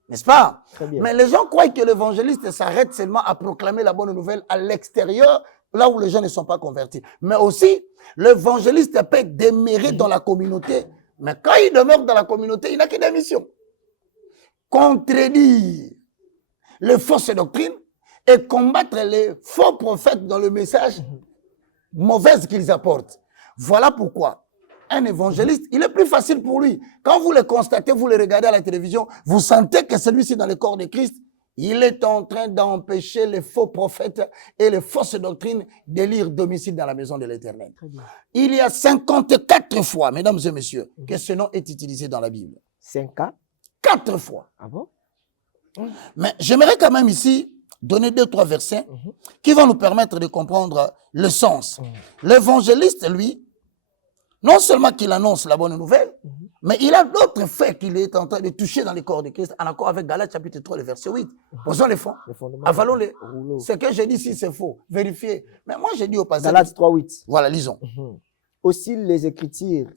N'est-ce pas? Très bien. Mais les gens croient que l'évangéliste s'arrête seulement à proclamer la bonne nouvelle à l'extérieur, là où les gens ne sont pas convertis. Mais aussi, l'évangéliste peut demeurer dans la communauté. Mais quand il demeure dans la communauté, il n'a que des missions. Contredire les fausses doctrines et combattre les faux prophètes dans le message mauvais qu'ils apportent. Voilà pourquoi un évangéliste, il est plus facile pour lui. Quand vous le constatez, vous le regardez à la télévision, vous sentez que celui-ci dans le corps de Christ, il est en train d'empêcher les faux prophètes et les fausses doctrines d'élire domicile dans la maison de l'Éternel. Il y a 54 fois, mesdames et messieurs, que ce nom est utilisé dans la Bible. 5 ans. 4 fois. Ah bon? Mais j'aimerais quand même ici donner 2-3 versets qui vont nous permettre de comprendre le sens. L'évangéliste, lui, non seulement qu'il annonce la bonne nouvelle, mais il a d'autres faits qu'il est en train de toucher dans le corps de Christ, en accord avec Galates chapitre 3, le verset 8. Posons les fonds, Le fondement. avalons-les. Rouleau. Ce que j'ai dit, si c'est faux, vérifiez. Mais moi, j'ai dit au passage. Galates 3, 8. Voilà, lisons. Aussi, les Écritures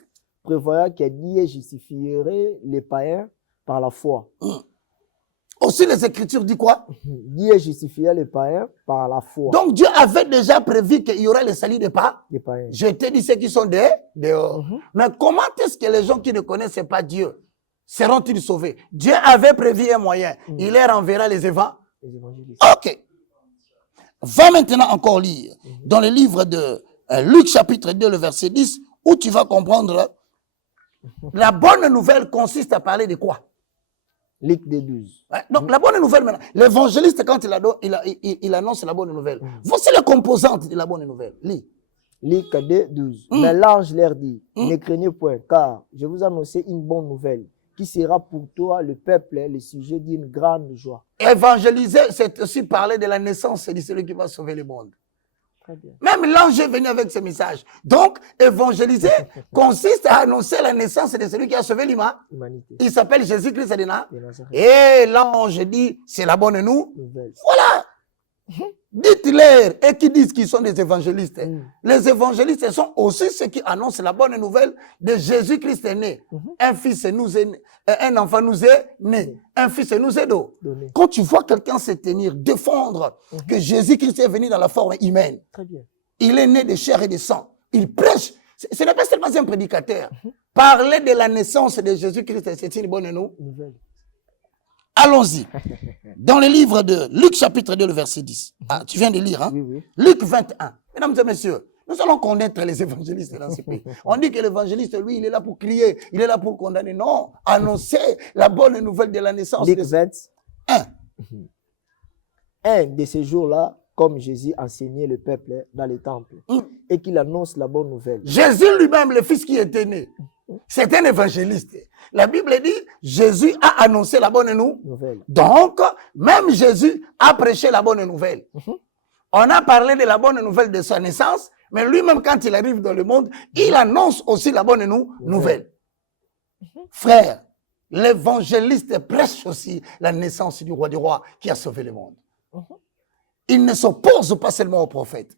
prévoient qu'Dieu justifierait les païens par la foi. Aussi, les Écritures disent quoi? Dieu justifiait les païens par la foi. Donc, Dieu avait déjà prévu qu'il y aurait le salut des pas. Les païens. Je t'ai dit ceux qui sont dehors. Mais comment est-ce que les gens qui ne connaissent pas Dieu seront-ils sauvés? Dieu avait prévu un moyen. Il leur enverra les évangélistes. Les évangélistes. Ok. Va maintenant encore lire dans le livre de Luc chapitre 2, le verset 10, où tu vas comprendre la bonne nouvelle consiste à parler de quoi? Luc 2, 12. Ouais, donc, la bonne nouvelle maintenant. L'évangéliste, quand il annonce la bonne nouvelle, voici les composantes de la bonne nouvelle. Lis. Luc 2, 12. Mais l'ange leur dit, ne craignez point, car je vous annonce une bonne nouvelle, qui sera pour toi, le peuple, le sujet d'une grande joie. Évangéliser, c'est aussi parler de la naissance de celui qui va sauver le monde. Très bien. Même l'ange est venu avec ce message. Donc, évangéliser consiste à annoncer la naissance de celui qui a sauvé l'humain. Humanité. Il s'appelle Jésus-Christ de De Nazareth. Nazareth. Et l'ange dit, c'est la bonne Nouvelle. Voilà. Dites-leur, et qui disent qu'ils sont des évangélistes. Les évangélistes sont aussi ceux qui annoncent la bonne nouvelle de Jésus-Christ est né. Un fils nous est né. Un enfant nous est né. Un fils nous est Donné. Quand tu vois quelqu'un se tenir, défendre que Jésus-Christ est venu dans la forme humaine, Très bien. il est né de chair et de sang. Il prêche. Ce n'est pas seulement un prédicateur. Parler de la naissance de Jésus-Christ, c'est une bonne Nouvelle. Allons-y. Dans le livre de Luc chapitre 2, le verset 10. Ah, tu viens de lire, hein? Oui, oui. Luc 21. Mesdames et messieurs, nous allons connaître les évangélistes dans ce pays. On dit que l'évangéliste, lui, il est là pour crier, il est là pour condamner. Non, annoncer la bonne nouvelle de la naissance. Luc de 21. Un de ces jours-là, comme Jésus enseignait le peuple dans les temples, et qu'il annonce la bonne nouvelle. Jésus lui-même, le fils qui était né, c'est un évangéliste. La Bible dit, Jésus a annoncé la bonne nouvelle. Nouvelle. Donc, même Jésus a prêché la bonne nouvelle. On a parlé de la bonne nouvelle de sa naissance, mais lui-même, quand il arrive dans le monde, il annonce aussi la bonne nouvelle. Frère, l'évangéliste prêche aussi la naissance du roi des rois qui a sauvé le monde. Il ne s'oppose pas seulement aux prophètes.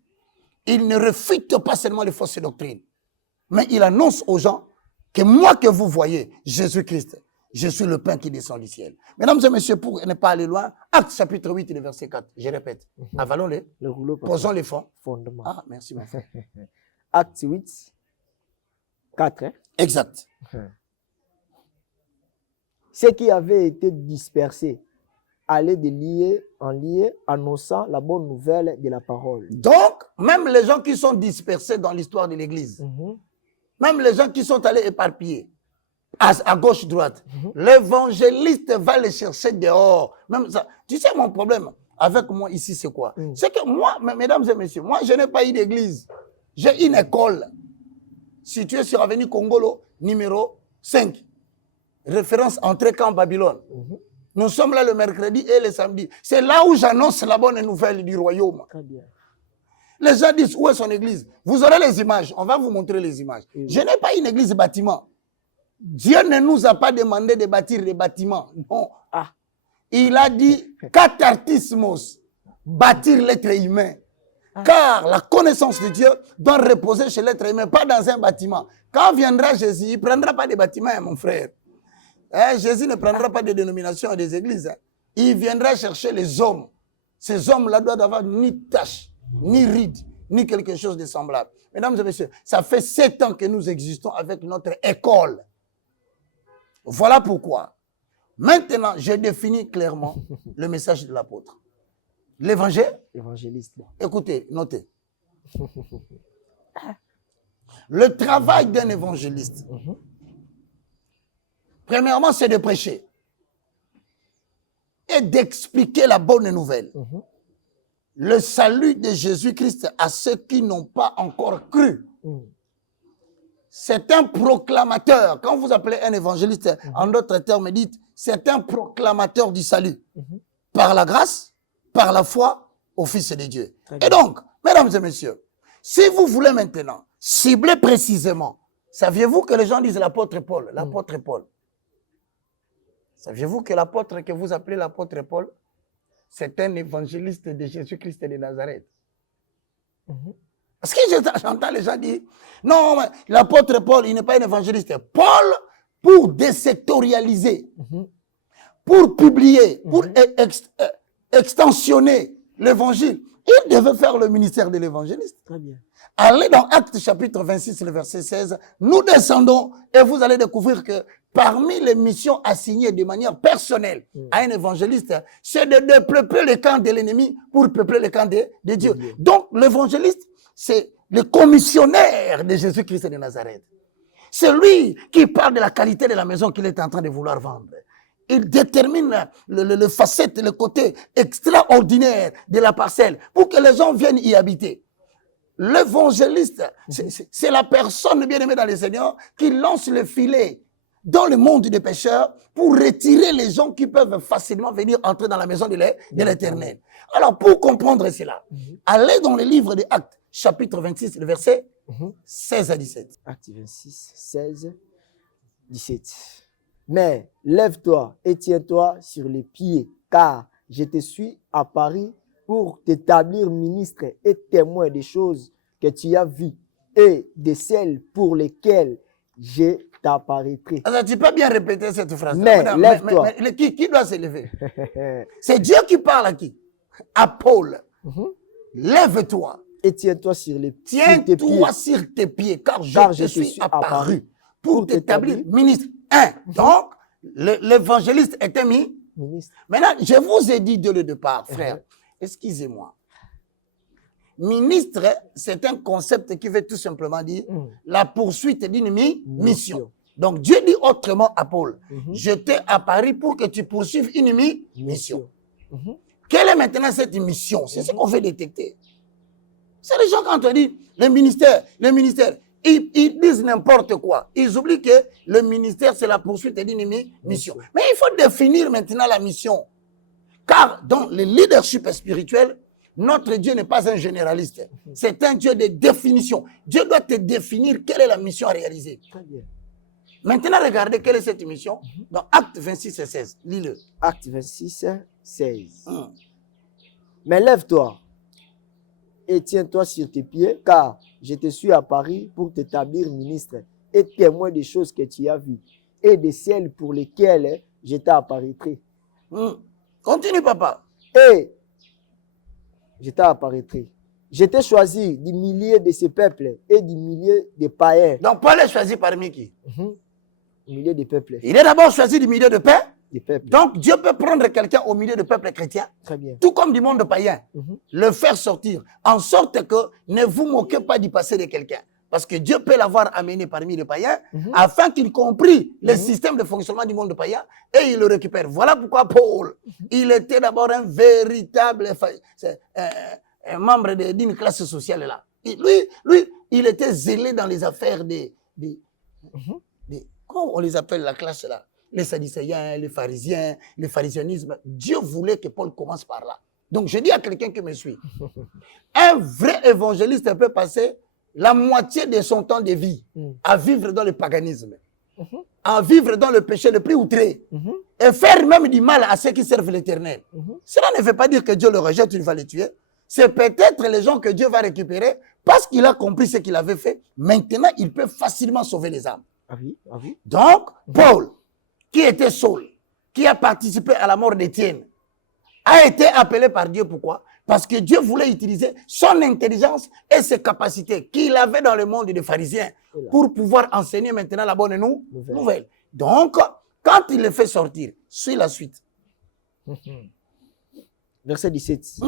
Il ne réfute pas seulement les fausses doctrines. Mais il annonce aux gens que moi que vous voyez, Jésus-Christ, je suis le pain qui descend du ciel. Mesdames et messieurs, pour ne pas aller loin, Actes chapitre 8, le verset 4. Je répète. Avalons-les. Posons les fonds. Fondement. Ah, merci, mon frère. Actes 8, 4. Hein? Exact. Ceux qui avaient été dispersés allaient de lieu en lieu, annonçant la bonne nouvelle de la parole. Donc, même les gens qui sont dispersés dans l'histoire de l'Église, même les gens qui sont allés éparpillés, à gauche, droite, l'évangéliste va les chercher dehors. Même ça. Tu sais, mon problème avec moi ici, c'est quoi? C'est que moi, mesdames et messieurs, moi, je n'ai pas eu d'église. J'ai une école située sur Avenue Congolo, numéro 5. Référence entrée camp Babylone. Nous sommes là le mercredi et le samedi. C'est là où j'annonce la bonne nouvelle du royaume. Très bien. Les gens disent, où est son église? Vous aurez les images. On va vous montrer les images. Je n'ai pas une église bâtiment. Dieu ne nous a pas demandé de bâtir des bâtiments. Non. Il a dit, katartismos, bâtir l'être humain. Car la connaissance de Dieu doit reposer chez l'être humain, pas dans un bâtiment. Quand viendra Jésus, il ne prendra pas des bâtiments, mon frère. Jésus ne prendra pas des dénominations et des églises. Il viendra chercher les hommes. Ces hommes-là doivent avoir ni tache, ni ride, ni quelque chose de semblable. Mesdames et messieurs, ça fait 7 ans que nous existons avec notre école. Voilà pourquoi. Maintenant, je définis clairement le message de l'apôtre. Évangéliste. Écoutez, notez. Le travail d'un évangéliste, premièrement, c'est de prêcher et d'expliquer la bonne nouvelle. Le salut de Jésus-Christ à ceux qui n'ont pas encore cru. C'est un proclamateur. Quand vous appelez un évangéliste, en d'autres termes, dites, c'est un proclamateur du salut. Par la grâce, par la foi, au Fils de Dieu. Et donc, mesdames et messieurs, si vous voulez maintenant cibler précisément, saviez-vous que les gens disent l'apôtre Paul, l'apôtre Paul? Saviez-vous que l'apôtre que vous appelez l'apôtre Paul, c'est un évangéliste de Jésus-Christ de Nazareth? Parce que j'entends les gens dire, non, l'apôtre Paul, il n'est pas un évangéliste. Paul, pour désectorialiser, pour publier, pour extensionner l'évangile, il devait faire le ministère de l'évangéliste. Très bien. Allez dans Actes chapitre 26, le verset 16. Nous descendons et vous allez découvrir que parmi les missions assignées de manière personnelle à un évangéliste, c'est de peupler le camp de l'ennemi pour peupler le camp de Dieu. Donc, l'évangéliste, c'est le commissionnaire de Jésus-Christ de Nazareth. C'est lui qui parle de la qualité de la maison qu'il est en train de vouloir vendre. Il détermine le facette, le côté extraordinaire de la parcelle pour que les gens viennent y habiter. L'évangéliste, c'est la personne bien-aimée dans le Seigneur qui lance le filet dans le monde des pécheurs pour retirer les gens qui peuvent facilement venir entrer dans la maison de l'Éternel. Alors, pour comprendre cela, allez dans le livre des Actes, chapitre 26, le verset 16 à 17. Actes 26, 16, 17. Mais lève-toi et tiens-toi sur les pieds, car je te suis à Paris pour t'établir ministre et témoin des choses que tu as vues et de celles pour lesquelles je t'apparaîtrai. Alors, tu peux bien répéter cette phrase. Mais lève-toi. Mais qui doit se lever? C'est Dieu qui parle à qui? À Paul. Lève-toi. Et tiens-toi sur les pieds. Tiens-toi sur tes pieds, car je te suis apparu pour t'établir ministre. Donc, l'évangéliste était mis ministre. Maintenant, je vous ai dit dès le départ, frère, excusez-moi. Ministre, c'est un concept qui veut tout simplement dire la poursuite d'une mission. Donc, Dieu dit autrement à Paul, je t'ai apparu pour que tu poursuives une mission. Quelle est maintenant cette mission? C'est ce qu'on veut détecter. C'est les gens quand on dit le ministère, ils disent n'importe quoi. Ils oublient que le ministère, c'est la poursuite d'une mission. Mais il faut définir maintenant la mission. Car dans le leadership spirituel, Notre Dieu n'est pas un généraliste. C'est un Dieu de définition. Dieu doit te définir quelle est la mission à réaliser. Très bien. Maintenant, regardez quelle est cette mission. Dans Acte 26 et 16, lis-le. Acte 26, 16. Mais lève-toi et tiens-toi sur tes pieds, car je te suis à Paris pour t'établir ministre et témoin des choses que tu as vues et de celles pour lesquelles je t'apparaîtrai. Continue, papa. Et je t'apparaîtrai. Je t'ai choisi du milieu de ces peuples et du milieu des païens. Donc, Paul est choisi parmi qui? Du milieu des peuples. Il est d'abord choisi du milieu de paix. Des peuples. Donc, Dieu peut prendre quelqu'un au milieu de peuples chrétiens, Très bien. tout comme du monde païen, le faire sortir, en sorte que ne vous moquez pas du passé de quelqu'un. Parce que Dieu peut l'avoir amené parmi les païens, afin qu'il comprenne le système de fonctionnement du monde païen, et il le récupère. Voilà pourquoi Paul, il était d'abord un véritable un membre d'une classe sociale là. Lui, il était zélé dans les affaires comment on les appelle la classe là? Les sadducéens, les pharisiens, le pharisianisme. Dieu voulait que Paul commence par là. Donc je dis à quelqu'un qui me suit, un vrai évangéliste peut passer la moitié de son temps de vie à vivre dans le paganisme, à vivre dans le péché le plus outré, et faire même du mal à ceux qui servent l'Éternel. Cela ne veut pas dire que Dieu le rejette, il va les tuer. C'est peut-être les gens que Dieu va récupérer parce qu'il a compris ce qu'il avait fait. Maintenant, il peut facilement sauver les âmes. Ah oui, ah oui. Donc, Paul, qui était Saul, qui a participé à la mort d'Étienne, a été appelé par Dieu. Pourquoi? Parce que Dieu voulait utiliser son intelligence et ses capacités qu'il avait dans le monde des pharisiens pour pouvoir enseigner maintenant la bonne nouvelle. Donc, quand il le fait sortir, suis la suite. Verset 17.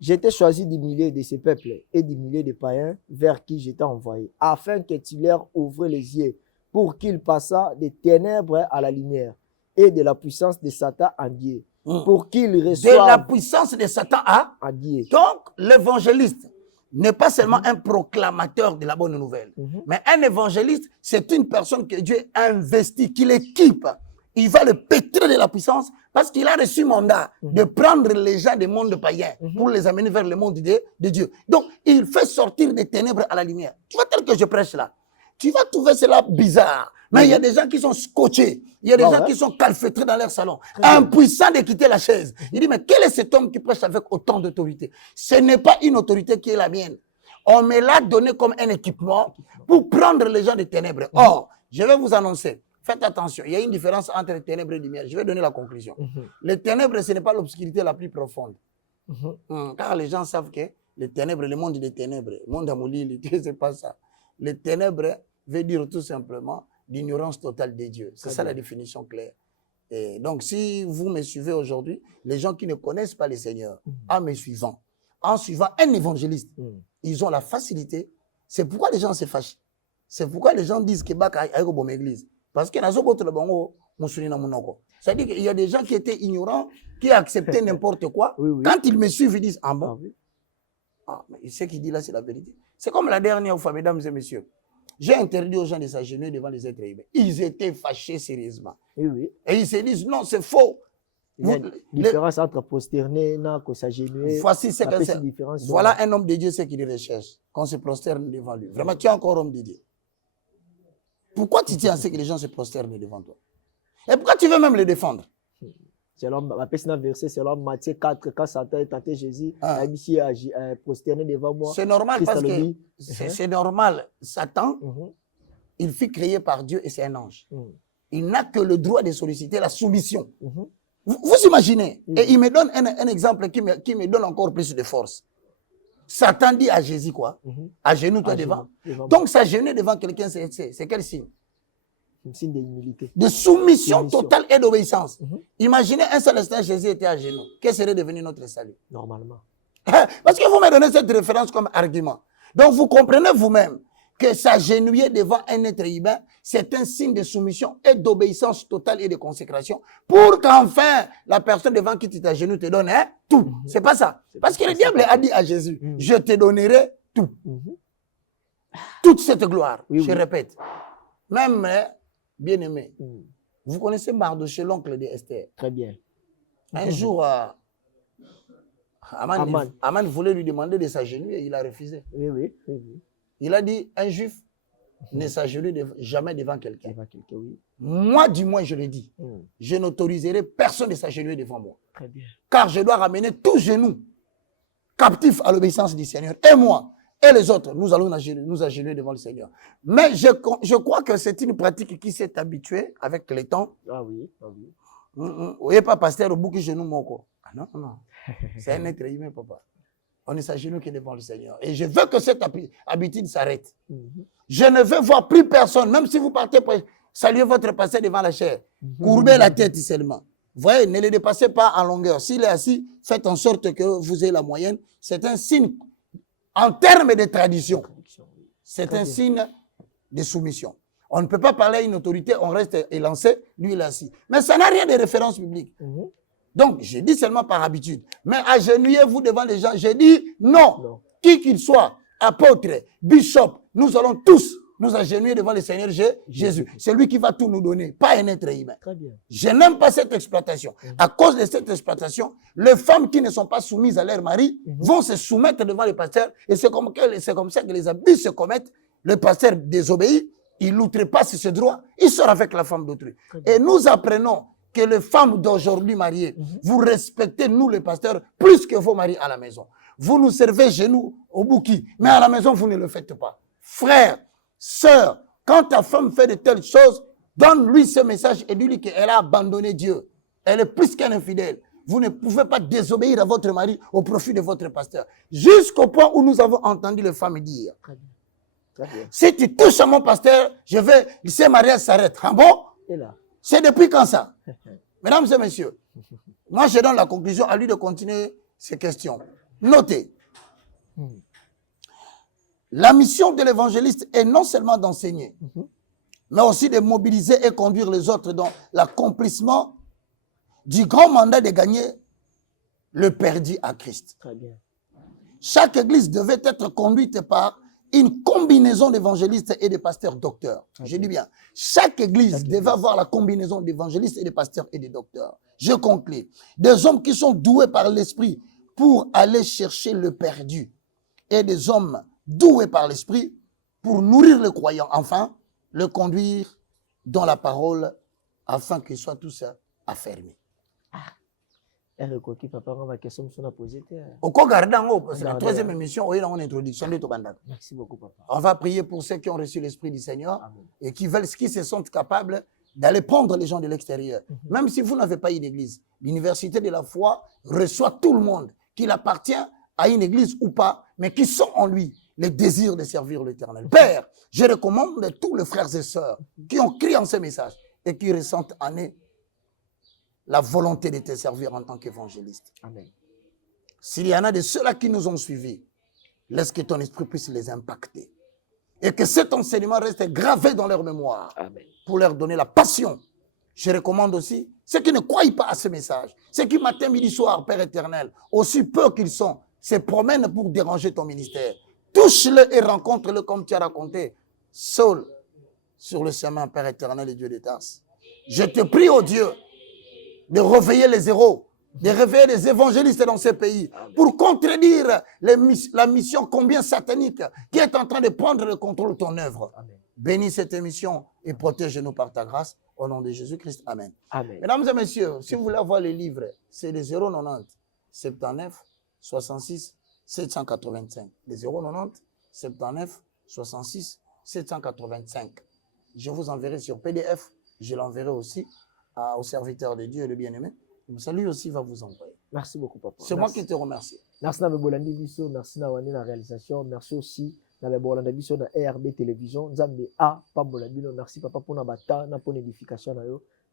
J'ai été choisi du milieu de ces peuples et du milieu des païens vers qui j'étais envoyé, afin que tu leur ouvres les yeux, pour qu'ils passent des ténèbres à la lumière et de la puissance de Satan à Dieu, pour qu'ils reçoivent de la puissance de Satan à Dieu. Donc, l'évangéliste n'est pas seulement un proclamateur de la bonne nouvelle, mais un évangéliste, c'est une personne que Dieu a investie, qu'il équipe. Il va le pétrir de la puissance parce qu'il a reçu mandat de prendre les gens des mondes païens pour les amener vers le monde de Dieu. Donc, il fait sortir des ténèbres à la lumière. Tu vois, tel que je prêche là, tu vas trouver cela bizarre. Mais il y a des gens qui sont scotchés. Il y a des gens qui sont calfeutrés dans leur salon, impuissants de quitter la chaise. Il dit, mais quel est cet homme qui prêche avec autant d'autorité? Ce n'est pas une autorité qui est la mienne. On me l'a donné comme un équipement pour prendre les gens des ténèbres. Or, je vais vous annoncer, faites attention, il y a une différence entre les ténèbres et la lumière. Je vais donner la conclusion. Les ténèbres, ce n'est pas l'obscurité la plus profonde. Car les gens savent que les ténèbres, le monde des ténèbres, le monde amouli, c'est pas ça. Les ténèbres veut dire tout simplement l'ignorance totale de Dieu. C'est ça la définition claire. Et donc, si vous me suivez aujourd'hui, les gens qui ne connaissent pas le Seigneur, en me suivant, en suivant un évangéliste, ils ont la facilité. C'est pourquoi les gens se fâchent. C'est pourquoi les gens disent que Baka a une bonne église. Parce que c'est-à-dire qu'il y a des gens qui étaient ignorants, qui acceptaient n'importe quoi. Quand ils me suivent, ils disent, ah bon? Mais ce qu'il dit là, c'est la vérité. C'est comme la dernière fois, mesdames et messieurs. J'ai interdit aux gens de s'agenouiller devant les êtres humains. Ils étaient fâchés sérieusement. Et ils se disent, non, c'est faux. Il y a une différence entre prosterner et s'agenouiller. Voici ce que c'est. Voilà un homme de Dieu, ce qu'il recherche. Qu'on se prosterne devant lui. Vraiment, tu es encore homme de Dieu. Pourquoi tu tiens à ce que les gens se prosternent devant toi? Et pourquoi tu veux même les défendre? Selon la verset, selon Matthieu 4, quand Satan est tenté Jésus, il a prosterné devant moi. C'est normal parce que c'est normal. Satan, il fut créé par Dieu et c'est un ange. Il n'a que le droit de solliciter la soumission. Vous imaginez? Et il me donne un exemple qui me donne encore plus de force. Satan dit à Jésus quoi? Agenouille-toi devant. Donc s'agenouiller devant quelqu'un, c'est quel signe? Un signe d'humilité. De soumission totale et d'obéissance. Imaginez un seul instant, Jésus était à genoux. Quel serait devenu notre salut? Normalement. Parce que vous me donnez cette référence comme argument. Donc vous comprenez vous-même que s'agenouiller devant un être humain, c'est un signe de soumission et d'obéissance totale et de consécration pour qu'enfin la personne devant qui tu t'agenouilles te donne tout. C'est pas ça. Parce que le diable a dit à Jésus, je te donnerai tout. Toute cette gloire. Je répète. Même, bien-aimé, vous connaissez Mardochée, l'oncle d'Esther. Très bien. Un jour, Aman voulait lui demander de s'agenouiller et il a refusé. Oui. Il a dit, un juif ne s'agenouille jamais devant quelqu'un. Oui. Moi, du moins, je le dis, je n'autoriserai personne de s'agenouiller devant moi. Très bien. Car je dois ramener tous genoux captifs à l'obéissance du Seigneur. Et moi, et les autres, nous allons nous agenouiller devant le Seigneur. Mais je crois que c'est une pratique qui s'est habituée avec le temps. Ah oui. Vous voyez pas pasteur au bout qui genou moko. Ah non. C'est un être humain, papa. On ne s'agenouille que devant le Seigneur. Et je veux que cette habitude s'arrête. Je ne veux voir plus personne, même si vous partez pour saluer votre pasteur devant la chair. Courbez la tête seulement. Vous voyez, ne le dépassez pas en longueur. S'il est assis, faites en sorte que vous ayez la moyenne. C'est un signe, en termes de tradition, c'est un signe de soumission. On ne peut pas parler à une autorité, on reste élancé, lui il est assis. Mais ça n'a rien de référence publique. Donc, je dis seulement par habitude. Mais agenouillez-vous devant les gens. Je dis non. Qui qu'il soit, apôtre, bishop, nous allons tous nous agenouiller devant le Seigneur Jésus. C'est lui qui va tout nous donner, pas un être humain. Très bien. Je n'aime pas cette exploitation. À cause de cette exploitation, les femmes qui ne sont pas soumises à leur mari vont se soumettre devant le pasteur. Et c'est comme ça que les abus se commettent. Le pasteur désobéit, il outrepasse ce droit, il sort avec la femme d'autrui. Et nous apprenons que les femmes d'aujourd'hui mariées, vous respectez, nous les pasteurs, plus que vos maris à la maison. Vous nous servez chez nous au bouquet, mais à la maison, vous ne le faites pas. Frère, sœur, quand ta femme fait de telles choses, donne-lui ce message et dis-lui qu'elle a abandonné Dieu. Elle est plus qu'un infidèle. Vous ne pouvez pas désobéir à votre mari au profit de votre pasteur. Jusqu'au point où nous avons entendu les femmes dire, si tu touches à mon pasteur, ce mariage s'arrête. Ah bon? C'est depuis quand ça? Mesdames et messieurs, moi je donne la conclusion à lui de continuer ces questions. Notez. La mission de l'évangéliste est non seulement d'enseigner, mais aussi de mobiliser et conduire les autres dans l'accomplissement du grand mandat de gagner le perdu à Christ. Très bien. Chaque église devait être conduite par une combinaison d'évangélistes et de pasteurs docteurs. Je dis bien, chaque église devait avoir la combinaison d'évangélistes et de pasteurs et de docteurs. Je conclue. Des hommes qui sont doués par l'esprit pour aller chercher le perdu et des hommes doués par l'esprit pour nourrir le croyant, enfin, le conduire dans la parole afin qu'ils soient tous affermis. C'est la troisième émission, on introduction de Tobanda. Merci beaucoup, papa. On va prier pour ceux qui ont reçu l'Esprit du Seigneur et qui se sentent capables d'aller prendre les gens de l'extérieur. Même si vous n'avez pas une église, l'université de la foi reçoit tout le monde, qu'il appartient à une église ou pas, mais qui sont en lui le désir de servir l'Éternel. Père, je recommande à tous les frères et sœurs qui ont crié en ce message et qui ressentent en eux la volonté de te servir en tant qu'évangéliste. Amen. S'il y en a de ceux-là qui nous ont suivis, laisse que ton esprit puisse les impacter. Et que cet enseignement reste gravé dans leur mémoire. Amen. Pour leur donner la passion. Je recommande aussi ceux qui ne croient pas à ce message, ceux qui matin, midi, soir, Père éternel, aussi peu qu'ils sont, se promènent pour déranger ton ministère. Touche-le et rencontre-le comme tu as raconté, seul sur le chemin, Père éternel et Dieu de Tarse. Je te prie, oh Dieu, de réveiller les héros, de réveiller les évangélistes dans ces pays pour contredire la mission combien satanique qui est en train de prendre le contrôle de ton œuvre. Amen. Bénis cette émission et protège-nous par ta grâce. Au nom de Jésus-Christ. Amen. Amen. Mesdames et messieurs, si vous voulez avoir les livres, c'est les 090 79 66 785. Les 090 79 66 785. Je vous enverrai sur PDF. Je l'enverrai aussi au serviteur de Dieu et le bien-aimé. Ça lui aussi va vous envoyer. Merci beaucoup, papa. C'est moi qui te remercie. Merci à Bolandi Bisso, merci à la réalisation, merci aussi à Bolandi Bisso de RB Télévision. Zambe A, Pambolabino, merci papa pour la pour l'édification.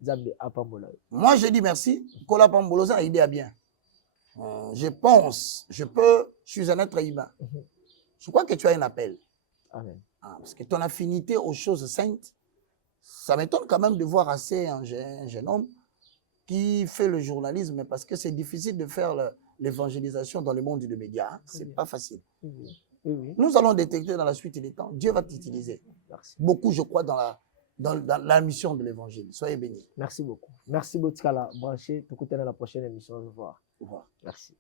Zambe A, Pambolabino. Moi, je dis merci. Kola Pambolosa a idée à bien. Je pense, je suis un être humain. Je crois que tu as un appel. Amen. Parce que ton affinité aux choses saintes, ça m'étonne quand même de voir assez un jeune homme qui fait le journalisme, parce que c'est difficile de faire l'évangélisation dans le monde des médias. C'est pas facile. Oui. Nous allons détecter dans la suite des temps. Dieu va t'utiliser. Beaucoup, je crois, dans la mission de l'évangile. Soyez bénis. Merci beaucoup. Merci beaucoup, Kala. Branché. T'écoutez dans la prochaine émission. Au revoir. Au revoir. Merci.